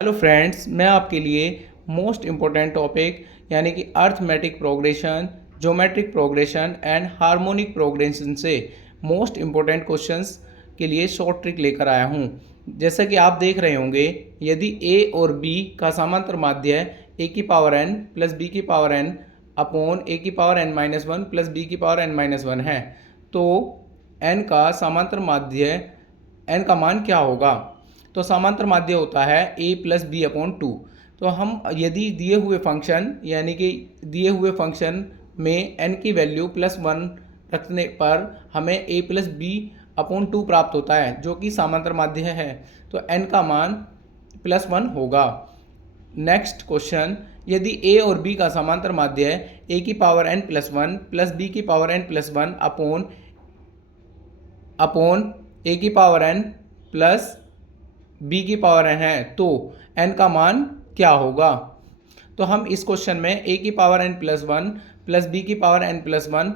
Hello friends, मैं आपके लिए मोस्ट इम्पोर्टेंट टॉपिक यानी कि arithmetic progression, geometric progression and harmonic progression से मोस्ट इम्पोर्टेंट क्वेश्चंस के लिए शॉर्ट ट्रिक लेकर आया हूँ। जैसा कि आप देख रहे होंगे, यदि a और b का समांतर माध्य a की पावर n प्लस b की पावर n अपॉन a की power n minus one plus b की पावर n माइनस वन है, तो n का समांतर माध्य n का मान क्या होगा? तो समांतर माध्य होता है a plus B upon two. तो हम यदि दिए हुए फंक्शन यानी कि दिए हुए फंक्शन में n की वैल्यू प्लस वन रखने पर हमें a plus B upon two प्राप्त होता है, जो कि समांतर माध्य है। तो n का मान प्लस वन होगा। नेक्स्ट क्वेश्चन, यदि a और b का समांतर माध्य a की power n plus one plus B की power n plus one upon a की पावर n प्लस b की पावर n है, तो n का मान क्या होगा? तो हम इस क्वेश्चन में a की power n plus one plus B की power n plus one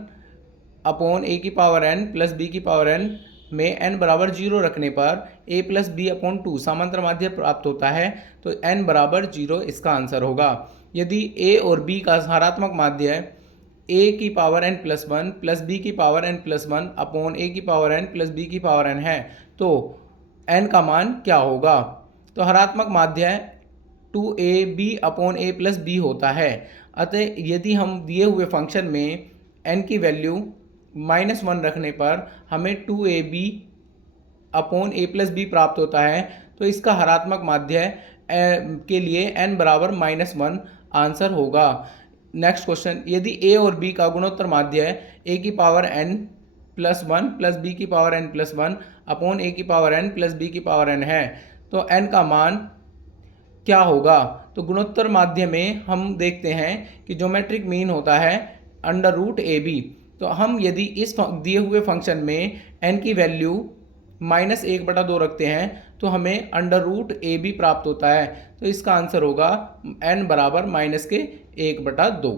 upon a की पावर n प्लस बी की पावर n में n बराबर जीरो रखने पर a plus B upon two समांतर माध्य प्राप्त होता है। तो n बराबर जीरो इसका आंसर होगा। यदि a और b का सकारात्मक माध्य a की power n plus one plus B की power n plus one upon a की पावर n प्लस बी की पावर n है, तो n का मान क्या होगा? तो हरात्मक माध्य 2ab upon a plus B होता है। अतः यदि हम दिए हुए फंक्शन में n की वैल्यू माइनस वन रखने पर हमें 2ab upon a plus B प्राप्त होता है, तो इसका हरात्मक माध्य के लिए n बराबर माइनस वन आंसर होगा। नेक्स्ट क्वेश्चन, यदि a और b का गुणोत्तर माध्य a की power n plus one plus B की power n plus one upon a की पावर n प्लस बी की पावर n है, तो n का मान क्या होगा? तो गुणोत्तर माध्य में हम देखते हैं कि ज्योमेट्रिक मीन होता है अंडर रूट ए बी। तो हम यदि इस दिए हुए फंक्शन में n की वैल्यू माइनस एक बटा दो रखते हैं, तो हमें अंडर रूट ए बी प्राप्त होता है। तो इसका आंसर होगा n बराबर माइनस के एक बटा दो।